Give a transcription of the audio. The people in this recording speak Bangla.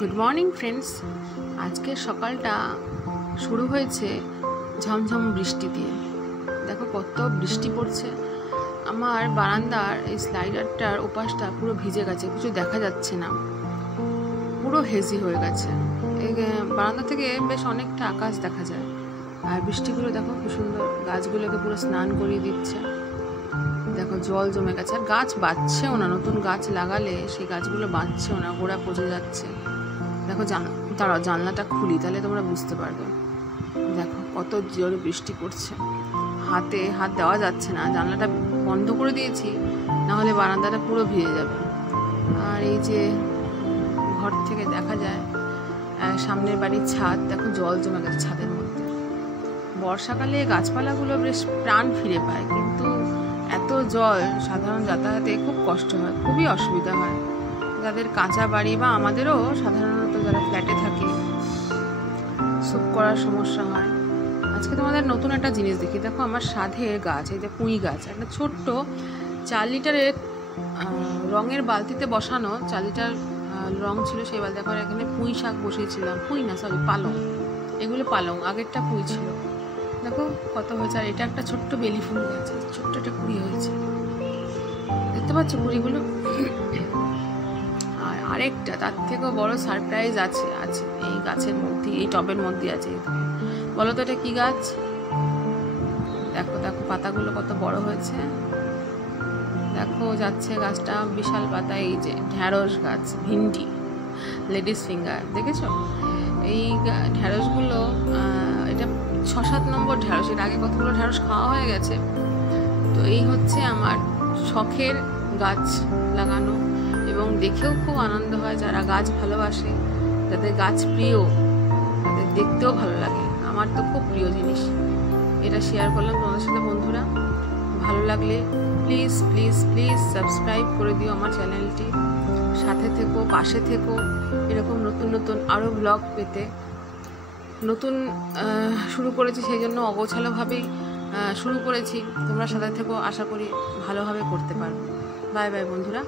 Good morning friends. আজকের সকালটা শুরু হয়েছে ঝমঝম বৃষ্টি দিয়ে। দেখো কত বৃষ্টি পড়ছে। আমার বারান্দার এই স্লাইডারটার ওপাশটা পুরো ভিজে গেছে, কিছু দেখা যাচ্ছে না, পুরো হেজি হয়ে গেছে। এই বারান্দা থেকে বেশ অনেকটা আকাশ দেখা যায়। আর বৃষ্টিগুলো দেখো কি সুন্দর, গাছগুলোকে পুরো স্নান করিয়ে দিচ্ছে। দেখো জল জমে গেছে, আর গাছ বাঁচছেও না। নতুন গাছ লাগালে সেই গাছগুলো বাঁচছেও না, গোড়া পচে যাচ্ছে। দেখো তারা জানলাটা খুলি, তাহলে তোমরা বুঝতে পারবে। দেখো কত জোরে বৃষ্টি পড়ছে, হাতে হাত দেওয়া যাচ্ছে না। জানলাটা বন্ধ করে দিয়েছি, না হলে বারান্দাটা পুরো ভিজে যাবে। আর এই যে ঘর থেকে দেখা যায় সামনের বাড়ির ছাদ, দেখো জল জমে গেছে ছাদের মধ্যে। বর্ষাকালে গাছপালাগুলো বেশ প্রাণ ফিরে পায়, কিন্তু এত জল সাধারণ যাতায়াতে খুব কষ্ট হয়, খুবই অসুবিধা হয় যাদের কাঁচা বাড়ি, বা আমাদেরও সাধারণত যারা ফ্ল্যাটে থাকে স্যুপ করার সমস্যা হয়। আজকে তোমাদের নতুন একটা জিনিস দেখি। দেখো আমার সাধের গাছ, এই যে পুঁই গাছ, একটা ছোট্ট 4 লিটারের রঙের বালতিতে বসানো 4 লিটার রং ছিল সেই বালতি। এখন এখানে পুঁই শাক বসিয়েছিলাম, পুঁই না সরি পালং, এগুলো পালং, আগেরটা পুঁই ছিল। দেখো কত হয়েছে। আর এটা একটা ছোট্ট বেলি ফুল গাছ, ছোট্ট একটা কুড়ি হয়েছে, দেখতে পাচ্ছ কুড়িগুলো। আর আরেকটা তার থেকেও বড় সারপ্রাইজ আছে এই গাছের মধ্যে, এই টবের মধ্যে আছে। বলো তো এটা কি গাছ? দেখো দেখো পাতাগুলো কত বড় হয়েছে, দেখো যাচ্ছে গাছটা বিশাল পাতা। এই যে ঢ্যাঁড়স গাছ, ভিন্ডি, লেডিস ফিঙ্গার, দেখেছো? এই ঢ্যাঁড়সগুলো, এটা 6-7 নম্বর ঢ্যাঁড়স। এর আগে কতগুলো ঢ্যাঁড়স খাওয়া হয়ে গেছে। তো এই হচ্ছে আমার শখের গাছ লাগানো, এবং দেখেও খুব আনন্দ হয়। যারা গাছ ভালোবাসে, যাদের গাছ প্রিয়, তাদের দেখতেও ভালো লাগে। আমার তো খুব প্রিয় জিনিস। এটা শেয়ার করলাম তোমাদের সাথে বন্ধুরা। ভালো লাগলে প্লিজ প্লিজ প্লিজ সাবস্ক্রাইব করে দিও আমার চ্যানেলটি। সাথে থেকো, পাশে থেকো, এরকম নতুন নতুন আরও ব্লগ পেতে। নতুন শুরু করেছি, সেই জন্য অগোছালোভাবেই শুরু করেছি। তোমরা সাথে থেকো, আশা করি ভালোভাবে করতে পারবে। বাই বাই বন্ধুরা।